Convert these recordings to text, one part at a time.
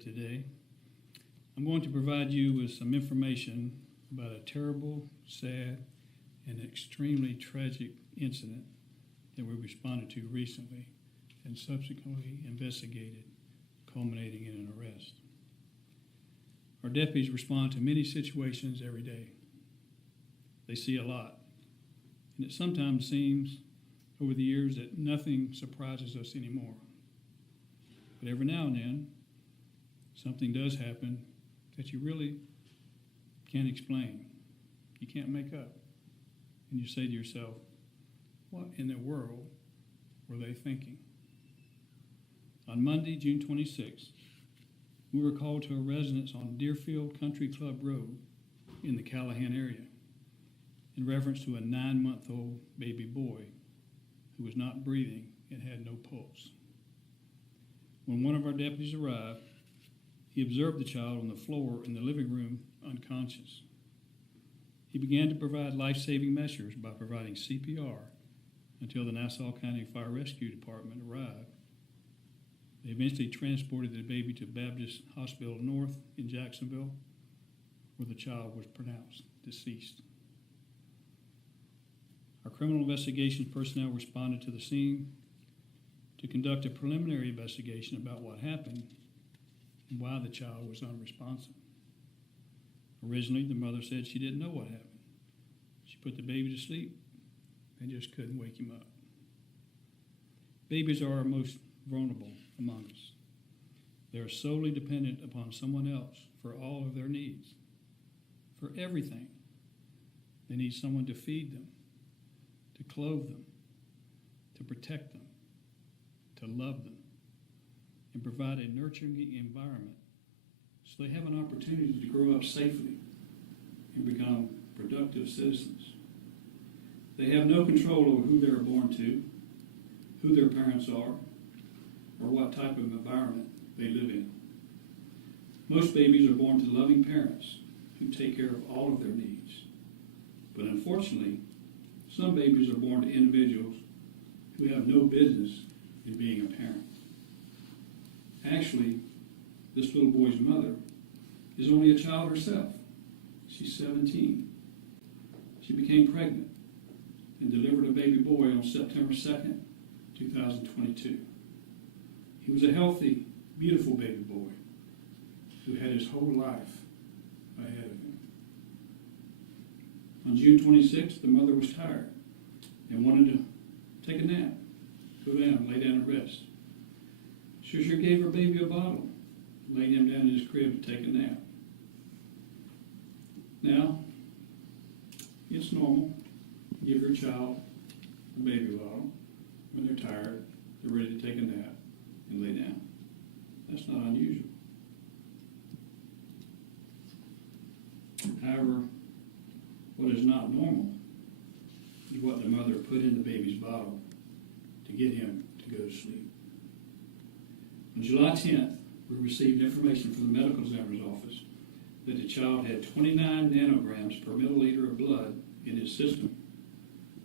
today. I'm going to provide you with some information about a terrible, sad, and extremely tragic incident that we responded to recently and subsequently investigated, culminating in an arrest. Our deputies respond to many situations every day. They see a lot, and it sometimes seems over the years that nothing surprises us anymore. But every now and then, something does happen that you really can't explain. You can't make up. And you say to yourself, what in the world were they thinking? On Monday, June 26th, we were called to a residence on Deerfield Country Club Road in the Callahan area in reference to a 9-month-old baby boy who was not breathing and had no pulse. When one of our deputies arrived, he observed the child on the floor in the living room unconscious. He began to provide life-saving measures by providing CPR until the Nassau County Fire Rescue Department arrived. They eventually transported the baby to Baptist Hospital North in Jacksonville, where the child was pronounced deceased. Our criminal investigations personnel responded to the scene to conduct a preliminary investigation about what happened and why the child was unresponsive. Originally, the mother said she didn't know what happened. She put the baby to sleep and just couldn't wake him up. Babies are our most vulnerable among us. They are solely dependent upon someone else for all of their needs, for everything. They need someone to feed them, to clothe them, to protect them, to love them, and provide a nurturing environment so they have an opportunity to grow up safely and become productive citizens. They have no control over who they are born to, who their parents are, or what type of environment they live in. Most babies are born to loving parents who take care of all of their needs. But unfortunately, some babies are born to individuals who have no business in being a parent. Actually, this little boy's mother is only a child herself. She's 17. She became pregnant and delivered a baby boy on September 2nd, 2022. He was a healthy, beautiful baby boy who had his whole life ahead of him. On June 26th, the mother was tired and wanted to take a nap, go down, lay down and rest. She sure gave her baby a bottle, laid him down in his crib to take a nap. Now, it's normal to give your child a baby bottle when they're tired, they're ready to take a nap, and lay down. That's not unusual. However, what is not normal is what the mother put in the baby's bottle to get him to go to sleep. On July 10th, we received information from the medical examiner's office that the child had 29 nanograms per milliliter of blood in his system,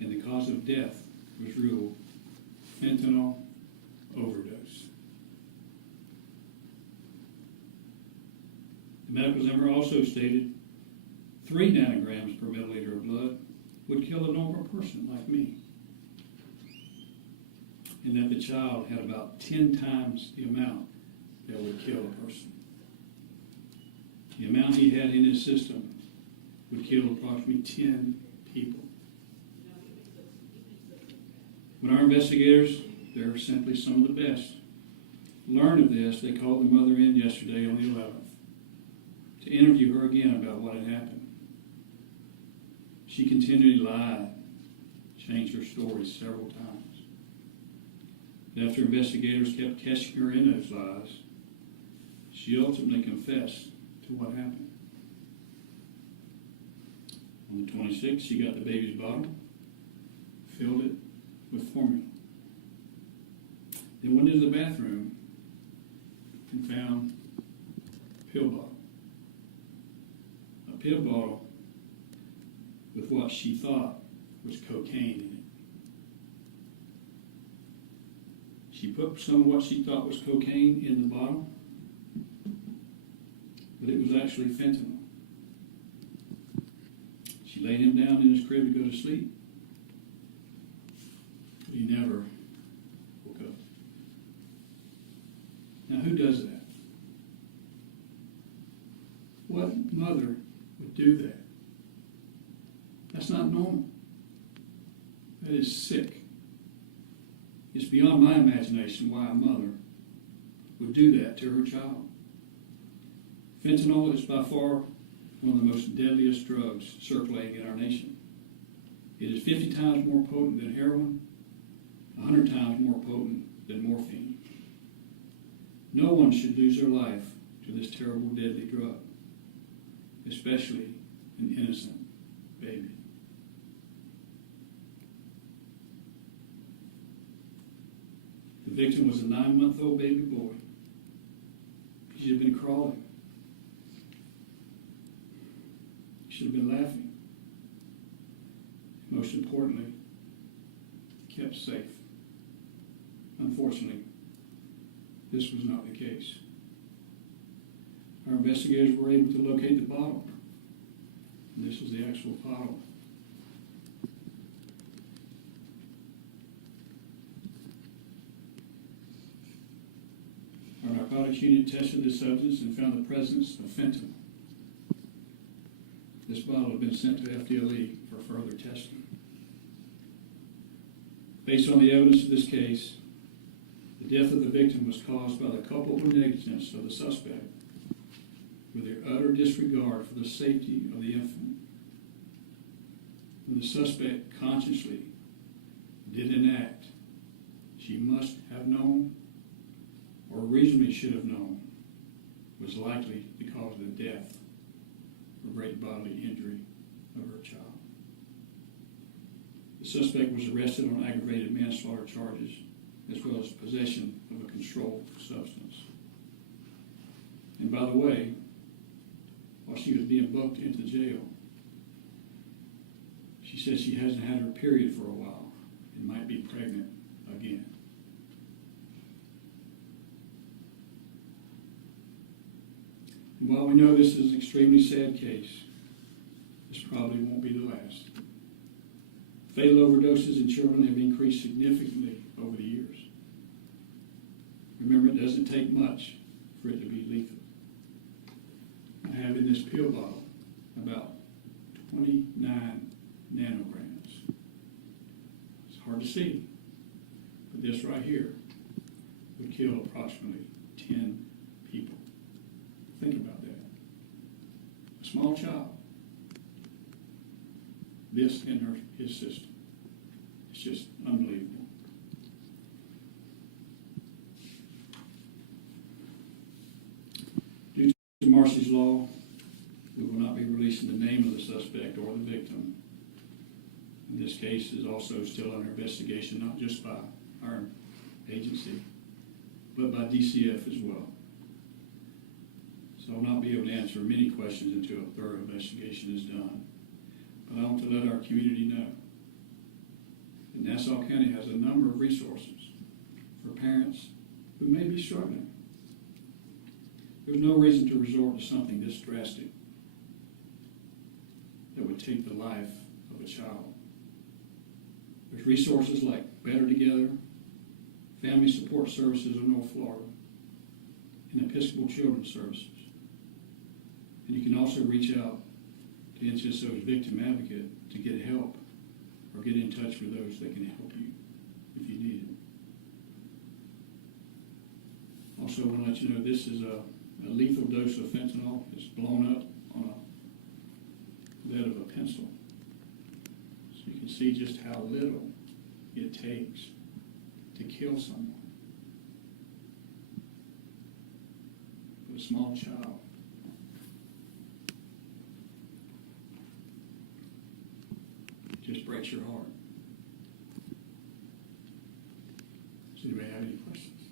and the cause of death was ruled fentanyl overdose. The medical examiner also stated 3 nanograms per milliliter of blood would kill a normal person like me, and that the child had about 10 times the amount that would kill a person. The amount he had in his system would kill approximately 10 people. When our investigators, they're simply some of the best, learned of this, they called the mother in yesterday on the 11th to interview her again about what had happened. She continually lied, changed her story several times. But after investigators kept catching her in those lies, she ultimately confessed to what happened. On the 26th, she got the baby's bottle, filled it with formula. Then went into the bathroom and found a pill bottle. A pill bottle with what she thought was cocaine in it. She put some of what she thought was cocaine in the bottle but it was actually fentanyl. She laid him down in his crib to go to sleep, but he never woke up. Now, who does that? What mother would do that? That's not normal. That is sick. It's beyond my imagination why a mother would do that to her child. Fentanyl is by far one of the most deadliest drugs circulating in our nation. It is 50 times more potent than heroin, 100 times more potent than morphine. No one should lose their life to this terrible, deadly drug, especially an innocent baby. The victim was a 9-month-old baby boy. He should have been crawling. He should have been laughing. Most importantly, kept safe. Unfortunately, this was not the case. Our investigators were able to locate the bottle. And this was the actual bottle. Our narcotics unit tested this substance and found the presence of fentanyl. This bottle had been sent to FDLE for further testing. Based on the evidence of this case, the death of the victim was caused by the culpable negligence of the suspect with their utter disregard for the safety of the infant. When the suspect consciously did an act she must have known or reasonably should have known was likely to cause the death or great bodily injury of her child. The suspect was arrested on aggravated manslaughter charges as well as possession of a controlled substance. And by the way, while she was being booked into jail, she said she hasn't had her period for a while and might be pregnant again. And while we know this is an extremely sad case, this probably won't be the last. Fatal overdoses in children have increased significantly over the years. Remember, it doesn't take much for it to be lethal. I have in this pill bottle about 29 nanograms. It's hard to see, but this right here would kill approximately 10 people. Think about that. A small child, this in his system. It's just unbelievable. Due to Marcy's law, we will not be releasing the name of the suspect or the victim. And this case is also still under investigation, not just by our agency, but by DCF as well. So I'll not be able to answer many questions until a thorough investigation is done. But I want to let our community know that Nassau County has a number of resources for parents who may be struggling. There's no reason to resort to something this drastic that would take the life of a child. There's resources like Better Together, Family Support Services of North Florida, and Episcopal Children's Services. And you can also reach out to NCSO's Victim Advocate to get help or get in touch with those that can help you if you need it. Also, I want to let you know this is a lethal dose of fentanyl. It's blown up on a lead of a pencil. So you can see just how little it takes to kill someone. But a small child. It just breaks your heart. Does anybody have any questions?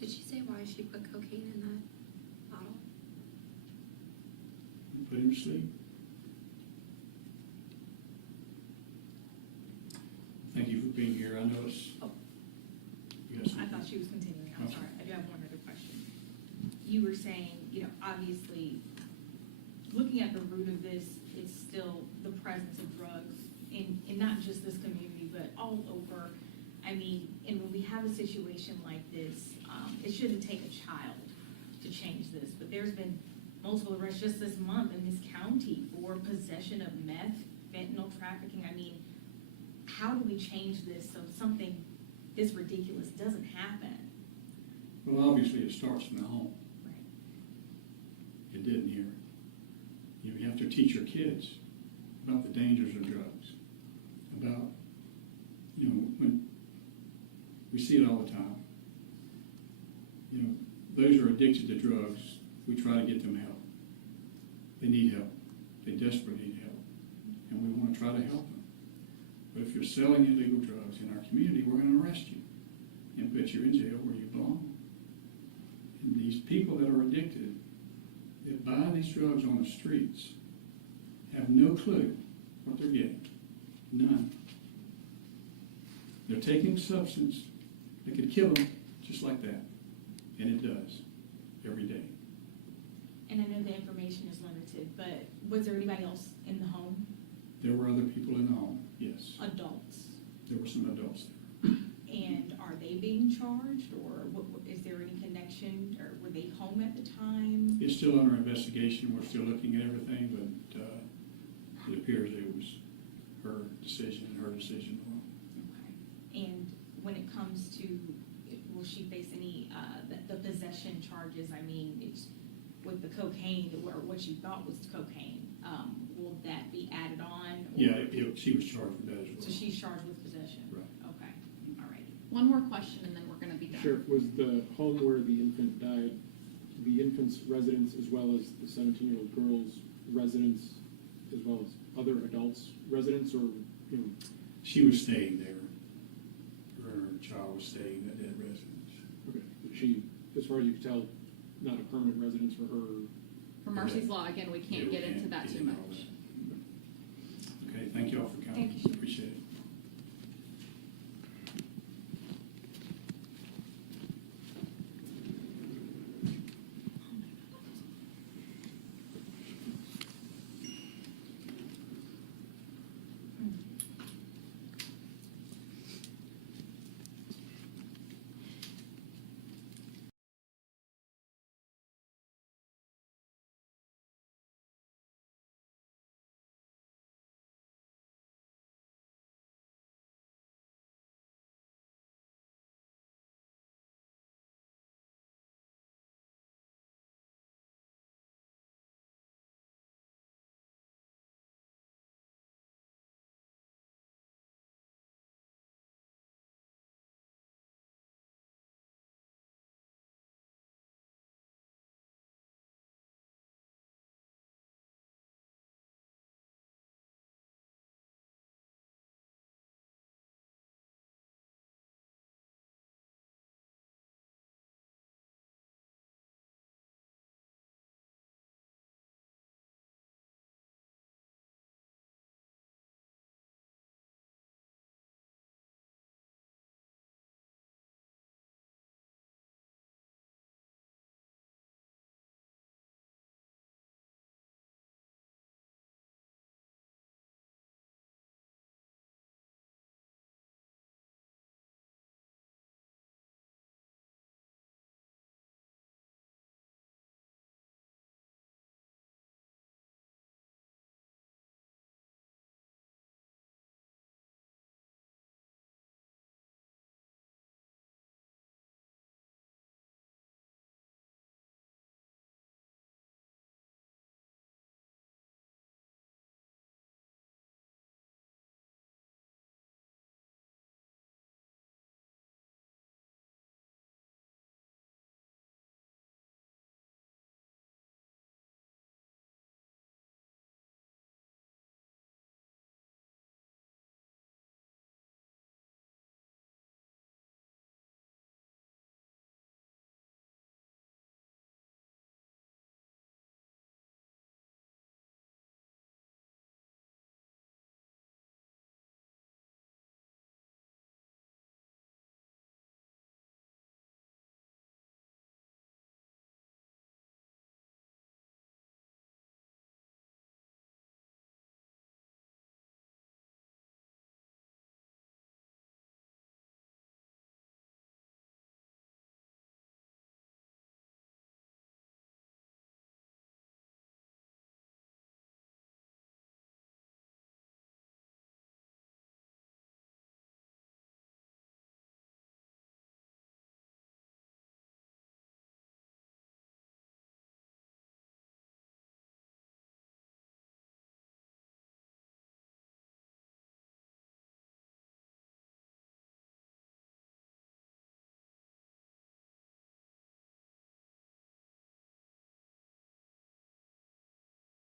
Did she say why she put cocaine in that bottle? Put him to sleep. Thank you for being here. I know it's... Oh. You got I something? thought she was continuing. I'm Okay. sorry. I do have one other question. you were saying, obviously, looking at the root of this is still the presence of drugs in not just this community, but all over. I mean, and when we have a situation like this, it shouldn't take a child to change this, but there's been multiple arrests just this month in this county for possession of meth, fentanyl trafficking. I mean, how do we change this so something this ridiculous doesn't happen? Well, obviously, it starts in the home. Right. It didn't here. You have to teach your kids about the dangers of drugs, about, when we see it all the time. Those who are addicted to drugs, we try to get them help. They need help. They desperately need help. And we want to try to help them. But if you're selling illegal drugs in our community, we're going to arrest you and put you in jail where you belong. And these people that are addicted, that buy these drugs on the streets, have no clue what they're getting. None. They're taking a substance that could kill them just like that. And it does. Every day. And I know the information is limited, but was there anybody else in the home? There were other people in the home, yes. Adults? There were some adults there. And are they being charged, or is there any connection, or were they home at the time? It's still under investigation. We're still looking at everything, but it appears it was her decision alone. Okay. And when it comes to, will she face any, the possession charges? I mean, it's with the cocaine, or what she thought was cocaine, will that be added on? Or? Yeah, she was charged with that as well. So she's charged with possession? Right. Okay, all right. One more question and then we're gonna be done. Sheriff, was the home where the infant died, the infant's residence as well as the 17-year-old girl's residence, as well as other adults' residence, or, She was staying there. Her child was staying at that residence. okay, she, as far as you could tell, not a permanent residence for her? For Marcy's Law, again, we can't Yeah, we get into can't that get too into all much. that. Okay, thank you all for coming. Thank you. Appreciate it.